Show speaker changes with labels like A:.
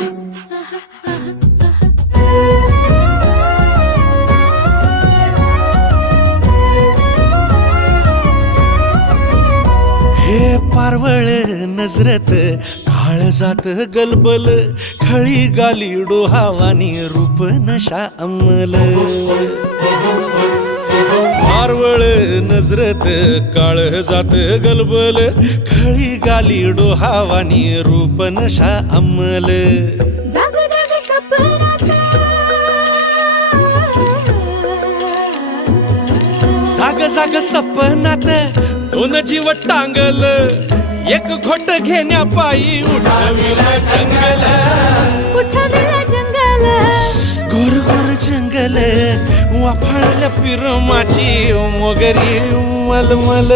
A: हे पारवळ नजरत काळ जात गलबल खळी गाली डोहावानी रूप नशा अंमल. नजरत काळ जात गलबल खळी गाली डोहावानी रूप नशा अंमल.
B: जाग जाग सपनात
A: दोन जीव टांगल एक घोट घेण्या पायी उठविला जंगल. मलमल वाफाळल्या पिरमाची मोगरी मलमल.